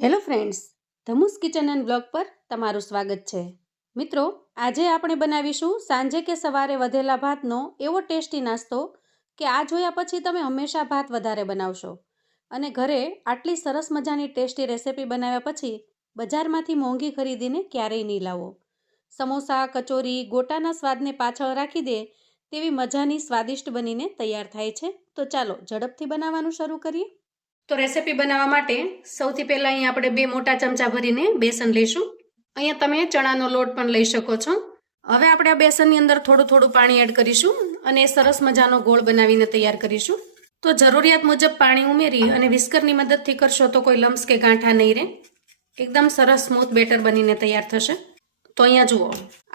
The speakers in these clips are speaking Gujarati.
હેલો ફ્રેન્ડ્સ, ધમુસ કિચન એન્ડ બ્લોગ પર તમારું સ્વાગત છે. મિત્રો, આજે આપણે બનાવીશું સાંજે કે સવારે વધેલા ભાતનો એવો ટેસ્ટી નાસ્તો કે આ જોયા પછી તમે હંમેશા ભાત વધારે બનાવશો. અને ઘરે આટલી સરસ મજાની ટેસ્ટી રેસિપી બનાવ્યા પછી બજારમાંથી મોંઘી ખરીદીને ક્યારેય નહીં લાવો. સમોસા, કચોરી, ગોટાના સ્વાદને પાછળ રાખી દે તેવી મજાની સ્વાદિષ્ટ બનીને તૈયાર થાય છે. તો ચાલો ઝડપથી બનાવવાનું શરૂ કરીએ. તો રેસીપી બનાવવા માટે સૌથી પહેલાં અહીંયા આપણે બે મોટા ચમચા ભરીને બેસન લઈશું. અહીંયા તમે ચણાનો લોટ પણ લઈ શકો છો. હવે આપણે આ બેસનની અંદર થોડું થોડું પાણી એડ કરીશું અને સરસ મજાનો ગોળ બનાવીને તૈયાર કરીશું. તો જરૂરિયાત મુજબ પાણી ઉમેરી અને વિસ્કરની મદદથી કરશો તો કોઈ લમ્સ કે ગાંઠા નહીં રહે. એકદમ સરસ સ્મૂથ બેટર બનીને તૈયાર થશે. તો અહીંયા જુઓ,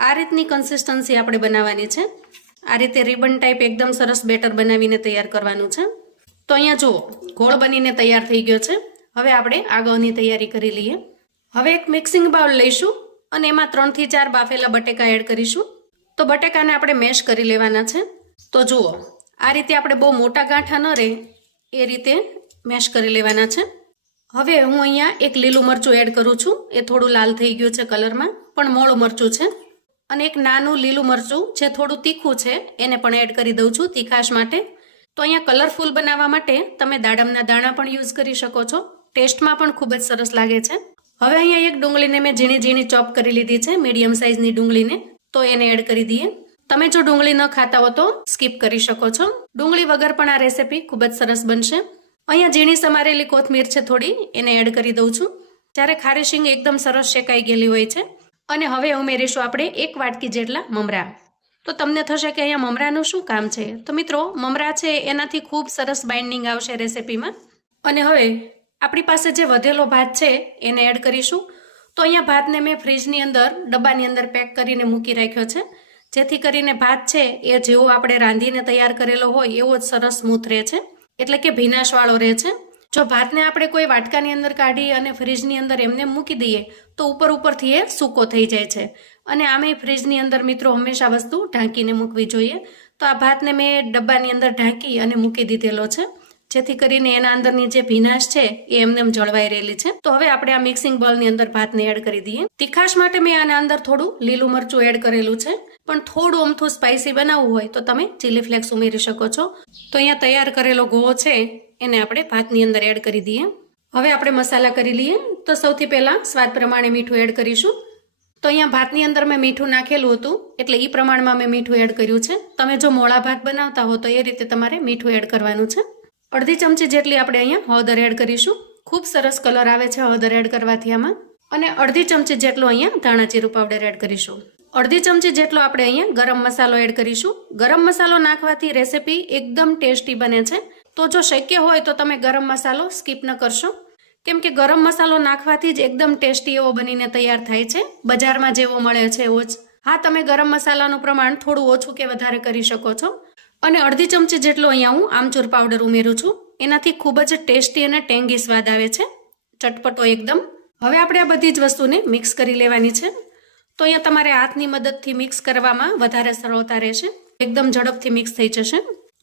આ રીતની કન્સિસ્ટન્સી આપણે બનાવવાની છે. આ રીતે રિબન ટાઈપ એકદમ સરસ બેટર બનાવીને તૈયાર કરવાનું છે. તો અહીંયા જુઓ ઘોળ બનીને તૈયાર થઈ ગયો છે. હવે આપણે આગળની તૈયારી કરી લઈએ. હવે એક મિક્સિંગ બાઉલ લઈશું અને એમાં ત્રણથી ચાર બાફેલા બટેકા એડ કરીશું. તો બટેકાને આપણે મેશ કરી લેવાના છે. તો જુઓ, આ રીતે આપણે બહુ મોટા ગાંઠા ન રહે, એ રીતે મેશ કરી લેવાના છે. હવે હું અહીંયા એક લીલું મરચું એડ કરું છું. એ થોડું લાલ થઈ ગયું છે કલરમાં, પણ મોળું મરચું છે. અને એક નાનું લીલું મરચું જે થોડું તીખું છે, એને પણ એડ કરી દઉં છું તીખાશ માટે. તો અહીંયા કલરફુલ બનાવવા માટે તમે દાડમના દાણા પણ યુઝ કરી શકો છો. ટેસ્ટમાં પણ ખૂબ જ સરસ લાગે છે. હવે અહીંયા એક ડુંગળીને મેં ઝીણી ઝીણી ચોપ કરી લીધી છે, મીડિયમ સાઇઝની ડુંગળીને. તો એને એડ કરી દઈએ. તમે જો ડુંગળી ન ખાતા હો તો સ્કીપ કરી શકો છો. ડુંગળી વગર પણ આ રેસીપી ખૂબ જ સરસ બનશે. અહીંયા ઝીણી સમારેલી કોથમીર છે થોડી, એને એડ કરી દઉં છું. જ્યારે ખારી શીંગ એકદમ સરસ શેકાઈ ગયેલી હોય છે. અને હવે ઉમેરીશું આપણે એક વાટકી જેટલા મમરા. તો તમને થશે કે અહીંયા મમરાનું શું કામ છે? તો મિત્રો, મમરા છે, એનાથી ખૂબ સરસ બાઇન્ડિંગ આવશે રેસિપીમાં. અને હવે, આપણી પાસે જે વધેલો ભાત છે, એને એડ કરીશું. તો અહીંયા ભાતને મેં ફ્રીજની અંદર, ડબ્બાની અંદર પેક કરીને મૂકી રાખ્યો છે. જેથી કરીને ભાત છે, એ જેવો આપણે રાંધીને તૈયાર કરેલો હોય, એવો જ સરસ સ્મૂથ રહે છે. એટલે કે ભીનાશવાળો રહે છે. જો ભાતને આપણે કોઈ વાટકાની અંદર કાઢી અને ફ્રીજની અંદર એમને મૂકી દઈએ, તો ઉપર ઉપરથી એ સૂકો થઈ જાય છે. અને આમે ફ્રીજની અંદર મિત્રો હંમેશા વસ્તુ ઢાંકીને મૂકવી જોઈએ. તો આ ભાતને મેં ડબ્બાની અંદર ઢાંકી અને મૂકી દીધેલો છે. જેથી કરીને એના અંદરની જે ભીનાશ છે એ એમને જળવાઈ રહેલી છે. તો હવે આપણે આ મિક્સિંગ બોલની અંદર ભાતને એડ કરી દઈએ. તીખાશ માટે મેં આના અંદર થોડું લીલું મરચું એડ કરેલું છે. પણ થોડું અમથું સ્પાઇસી બનાવવું હોય તો તમે ચીલી ફ્લેક્સ ઉમેરી શકો છો. તો અહીંયા તૈયાર કરેલો ગોવો છે, એને આપણે ભાતની અંદર એડ કરી દઈએ. હવે આપણે મસાલા કરી લઈએ. તો સૌથી પહેલાં સ્વાદ પ્રમાણે મીઠું એડ કરીશું. તો અહીંયા ભાતની અંદર મેં મીઠું નાખેલું હતું. એટલે એ પ્રમાણમાં મેં મીઠું એડ કર્યું છે. તમે જો મોળા ભાત બનાવતા હો તો એ રીતે તમારે મીઠું એડ કરવાનું છે. અડધી ચમચી જેટલી આપણે અહીંયા હળદર એડ કરીશું. ખૂબ સરસ કલર આવે છે હળદર એડ કરવાથી આમાં. અને અડધી ચમચી જેટલો અહીંયા ધાણા જીરું પાવડર એડ કરીશું. અડધી ચમચી જેટલો આપણે અહીંયા ગરમ મસાલો એડ કરીશું. ગરમ મસાલો નાખવાથી રેસિપી એકદમ ટેસ્ટી બને છે. તો જો શક્ય હોય તો તમે ગરમ મસાલો સ્કીપ ન કરશો. કેમ કે ગરમ મસાલો નાખવાથી જ એકદમ ટેસ્ટી એવો બનીને તૈયાર થાય છે. બજારમાં જેવો મળે છે એવો જ. હા, તમે ગરમ મસાલાનું પ્રમાણ થોડું ઓછું કે વધારે કરી શકો છો. અને અડધી ચમચી જેટલો અહીંયા હું આમચૂર પાવડર ઉમેરું છું. એનાથી ખૂબ જ ટેસ્ટી અને ટેંગી સ્વાદ આવે છે. ચટપટો એકદમ. હવે આપણે આ બધી જ વસ્તુને મિક્સ કરી લેવાની છે. તો અહીંયા તમારે હાથની મદદથી મિક્સ કરવામાં વધારે સરળતા રહેશે. એકદમ ઝડપથી મિક્સ થઈ જશે.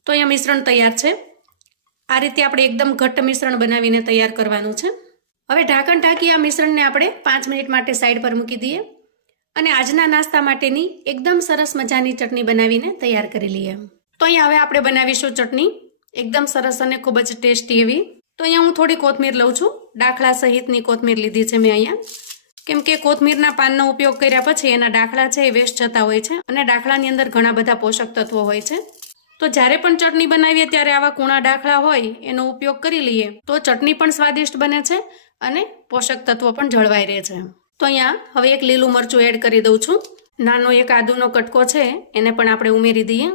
તો અહીંયા મિશ્રણ તૈયાર છે. આ રીતે આપણે એકદમ ઘટ્ટ મિશ્રણ બનાવીને તૈયાર કરવાનું છે. હવે ઢાંકણ ઢાંકી આ મિશ્રણને આપણે પાંચ મિનિટ માટે સાઈડ પર મૂકી દઈએ અને આજના નાસ્તા માટેની એકદમ સરસ મજાની ચટણી બનાવીને તૈયાર કરી લઈએ. તો અહીંયા હવે આપણે બનાવીશું ચટણી. એકદમ સરસ અને ખૂબ જ ટેસ્ટી એવી. તો અહીંયા હું થોડી કોથમીર લઉં છું. ડાખલા સહિતની કોથમીર લીધી છે મેં અહીંયા. કેમ કે કોથમીરના પાનનો ઉપયોગ કર્યા પછી એના ડાખલા છે એ વેસ્ટ જતા હોય છે અને ડાખલાની અંદર ઘણા બધા પોષક તત્વો હોય છે. તો જ્યારે પણ ચટણી બનાવીએ ત્યારે આવા કૂણા ડાખલા હોય, એનો ઉપયોગ કરી લઈએ. તો ચટણી પણ સ્વાદિષ્ટ બને છે અને પોષક તત્વો પણ જળવાઈ રહે છે. તો અહીંયા હવે એક લીલું મરચું એડ કરી દઉં છું. નાનો એક આદુનો કટકો છે, એને પણ આપણે ઉમેરી દઈએ.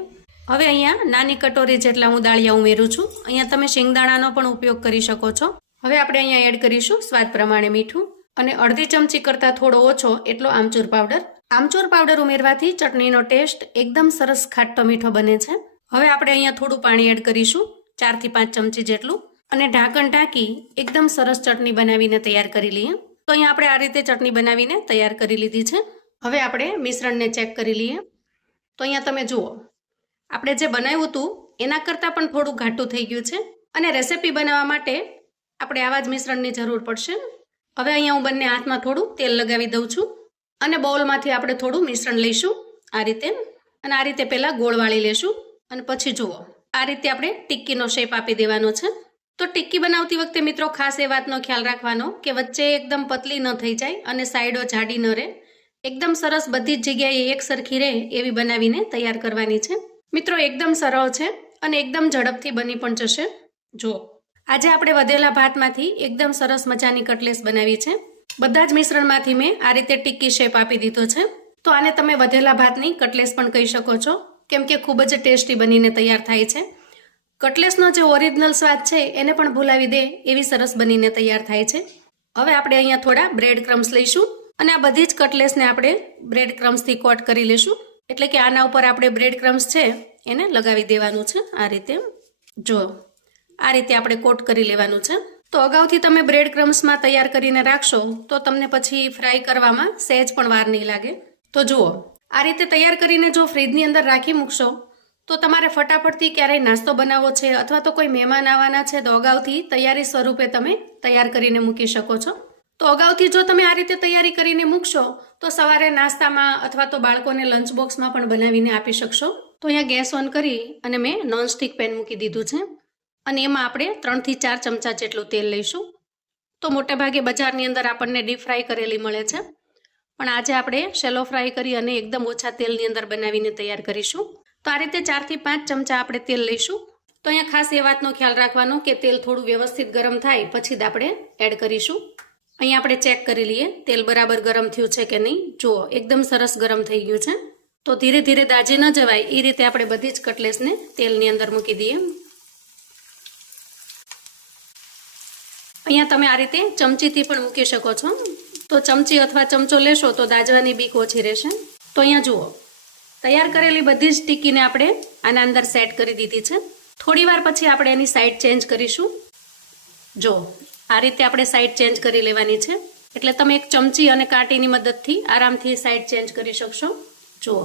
હવે અહીંયા નાની કટોરી જેટલા હું દાળિયા ઉમેરું છું. અહીંયા તમે શિંગદાણાનો પણ ઉપયોગ કરી શકો છો. હવે આપણે અહીંયા એડ કરીશું સ્વાદ પ્રમાણે મીઠું. અને અડધી ચમચી કરતાં થોડો ઓછો એટલો આમચૂર પાવડર. આમચૂર પાવડર ઉમેરવાથી ચટણીનો ટેસ્ટ એકદમ સરસ ખાટો મીઠો બને છે. હવે આપણે અહીંયા થોડું પાણી એડ કરીશું, ચારથી પાંચ ચમચી જેટલું. અને ઢાંકણ ઢાંકી એકદમ સરસ ચટણી બનાવીને તૈયાર કરી લઈએ. તો અહીંયા આપણે આ રીતે ચટણી બનાવીને તૈયાર કરી લીધી છે. હવે આપણે મિશ્રણને ચેક કરી લઈએ. તો અહીંયા તમે જુઓ, આપણે જે બનાવ્યું હતું, એના કરતાં પણ થોડું ઘાટું થઈ ગયું છે. અને રેસીપી બનાવવા માટે આપણે આવા જ મિશ્રણની જરૂર પડશે. હવે અહીંયા હું બંને હાથમાં થોડું તેલ લગાવી દઉં છું. અને બાઉલમાંથી આપણે થોડું મિશ્રણ લઈશું આ રીતે. અને આ રીતે પહેલાં ગોળ વાળી લેશું. અને પછી જુઓ, આ રીતે આપણે ટિક્કીનો શેપ આપી દેવાનો છે. તો ટિક્કી બનાવતી વખતે મિત્રો ખાસ એ વાતનો ખ્યાલ રાખવાનો કે વચ્ચે એકદમ પતલી ન થઈ જાય અને સાઈડો જાડી ન રહે. એકદમ સરસ બધી જ જગ્યાએ એક સરખી રહે એવી બનાવીને તૈયાર કરવાની છે. મિત્રો, એકદમ સરળ છે અને એકદમ ઝડપથી બની પણ જશે. જુઓ, આજે આપણે વધેલા ભાતમાંથી એકદમ સરસ મજાની કટલેસ બનાવી છે. બધા જ મિશ્રણમાંથી મેં આ રીતે ટિક્કી શેપ આપી દીધો છે. તો આને તમે વધેલા ભાતની કટલેસ પણ કહી શકો છો. કેમ કે ખૂબ જ ટેસ્ટી બનીને તૈયાર થાય છે. કટલેસનો જે ઓરિજિનલ સ્વાદ છે, એને પણ ભૂલાવી દે એવી સરસ બનીને તૈયાર થાય છે. હવે આપણે અહીંયા થોડા બ્રેડ ક્રમ્સ લઈશું અને આ બધી જ કટલેસને આપણે બ્રેડ ક્રમ્સથી કોટ કરી લઈશું એટલે કે આના ઉપર આપણે બ્રેડ ક્રમ્સ છે, એને લગાવી દેવાનું છે આ રીતે. જો, આ રીતે આપણે કોટ કરી લેવાનું છે. તો અગાઉથી તમે બ્રેડ ક્રમ્સમાં તૈયાર કરીને રાખશો, તો તમને પછી ફ્રાય કરવામાં સહેજ પણ વાર નહીં લાગે. તો જુઓ આ રીતે તૈયાર કરીને જો ફ્રીજની અંદર રાખી મૂકશો, તો તમારે ફટાફટથી ક્યારેય નાસ્તો બનાવવો છે અથવા તો કોઈ મહેમાન આવવાના છે, તો અગાઉથી તૈયારી સ્વરૂપે તમે તૈયાર કરીને મૂકી શકો છો. તો અગાઉથી જો તમે આ રીતે તૈયારી કરીને મૂકશો, તો સવારે નાસ્તામાં અથવા તો બાળકોને લંચ બોક્સમાં પણ બનાવીને આપી શકશો. તો અહીંયા ગેસ ઓન કરી અને મેં નોનસ્ટિક પેન મૂકી દીધું છે. અને એમાં આપણે ત્રણથી ચાર ચમચા જેટલું તેલ લઈશું. તો મોટેભાગે બજારની અંદર આપણને ડીપ ફ્રાય કરેલી મળે છે. પણ આજે આપણે શેલો ફ્રાય કરી અને એકદમ ઓછા તેલની અંદર બનાવીને તૈયાર કરીશું. તો આ રીતે ચારથી પાંચ ચમચા આપણે તેલ લઈશું. તો અહીંયા ખાસ એ વાતનો ખ્યાલ રાખવાનો કે તેલ થોડું વ્યવસ્થિત ગરમ થાય પછી જ આપણે એડ કરીશું. અહીંયા આપણે ચેક કરી લઈએ, તેલ બરાબર ગરમ થયું છે કે નહીં? જુઓ, એકદમ સરસ ગરમ થઈ ગયું છે. તો ધીરે ધીરે દાજી ન જવાય, એ રીતે આપણે બધી જ કટલેસને તેલની અંદર મૂકી દઈએ. અહીંયા તમે આ રીતે ચમચીથી પણ મૂકી શકો છો. તો ચમચી અથવા ચમચો લેશો તો દાજવાની બીક ઓછી રહેશે. તો અહીંયા જુઓ. તૈયાર કરેલી બધી જ ટીકીને આપણે આના અંદર સેટ કરી દીધી છે. થોડી વાર પછી આપણે એની સાઈડ ચેન્જ કરીશું. જો, આ રીતે આપણે સાઈડ ચેન્જ કરી લેવાની છે. એટલે તમે એક ચમચી અને કાંટીની મદદથી આરામથી સાઈડ ચેન્જ કરી શકશો. જુઓ.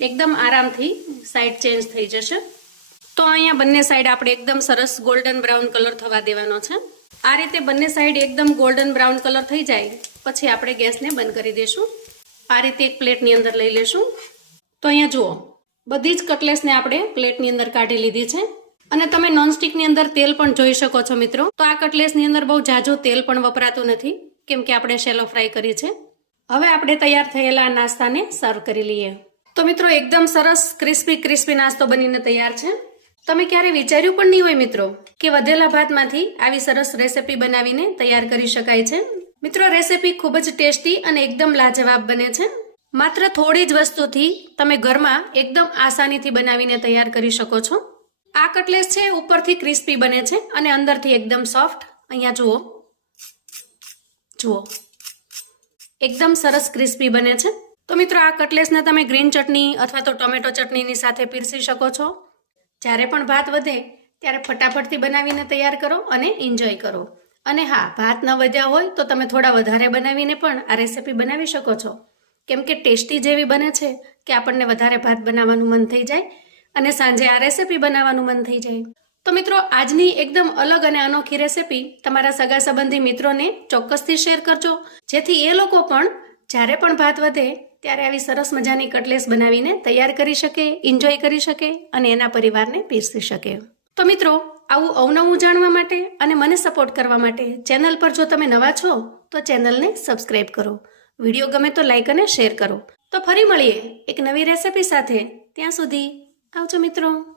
એકદમ આરામથી સાઈડ ચેન્જ થઈ જશે. તો અહીંયા બંને સાઈડ આપણે એકદમ સરસ ગોલ્ડન બ્રાઉન કલર થવા દેવાનો છે. આ રીતે બંને સાઈડ એકદમ ગોલ્ડન બ્રાઉન કલર થઈ જાય પછી આપણે ગેસને બંધ કરી દઈશું. આ રીતે એક પ્લેટની અંદર લઈ લેશું. તો અહીંયા જુઓ, બધી જ કટલેસને આપણે પ્લેટની અંદર કાઢી લીધી છે. અને તમે નોનસ્ટિકની અંદર તેલ પણ જોઈ શકો છો મિત્રો. તો આ કટલેસની અંદર બહુ ઝાઝો તેલ પણ વપરાતું નથી, કેમ કે આપણે શેલો ફ્રાય કરી છે. હવે આપણે તૈયાર થયેલા નાસ્તાને સર્વ કરી લઈએ. તો મિત્રો, એકદમ સરસ ક્રિસ્પી ક્રિસ્પી નાસ્તો બનીને તૈયાર છે. તમે ક્યારે વિચાર્યું પણ નહીં હોય મિત્રો, કે વધેલા ભાતમાંથી આવી સરસ રેસીપી બનાવીને તૈયાર કરી શકાય છે. મિત્રો રેસીપી ખૂબ જ ટેસ્ટી અને એકદમ લાજવાબ બને છે. માત્ર થોડી જ વસ્તુથી તમે ઘરમાં એકદમ આસાનીથી બનાવીને તૈયાર કરી શકો છો. આ કટલેસ છે, ઉપરથી ક્રિસ્પી બને છે અને અંદરથી એકદમ સોફ્ટ અહીંયા જુઓ. જુઓ. એકદમ સરસ ક્રિસ્પી બને છે. તો મિત્રો, આ કટલેસને તમે ગ્રીન ચટણી અથવા તો ટોમેટો ચટણીની સાથે પીરસી શકો છો. જ્યારે પણ ભાત વધે, ત્યારે ફટાફટથી બનાવીને તૈયાર કરો અને એન્જોય કરો. અને હા ભાત ન વધ્યા હોય તો તમે થોડા વધારે બનાવીને પણ આ રેસીપી બનાવી શકો છો. કેમ કે ટેસ્ટી જેવી બને છે કે આપણને વધારે ભાત બનાવવાનું મન થઈ જાય અને સાંજે આ રેસીપી બનાવવાનું મન થઈ જાય. તો મિત્રો, આજની એકદમ અલગ અને અનોખી રેસીપી તમારા સગા સંબંધી મિત્રોને ચોક્કસથી શેર કરજો. જેથી એ લોકો પણ જ્યારે પણ ભાત વધે ત્યારે આવી સરસ મજાની કટલેસ બનાવીને તૈયાર કરી શકે એન્જોય કરી શકે અને એના પરિવારને પીરસી શકે. તો મિત્રો આવું અવનવું જાણવા માટે અને મને સપોર્ટ કરવા માટે ચેનલ પર જો તમે નવા છો, તો ચેનલને સબસ્ક્રાઇબ કરો. વીડિયો ગમે તો લાઈક અને શેર કરો. તો ફરી મળીએ એક નવી રેસિપી સાથે. ત્યાં સુધી આવજો મિત્રો.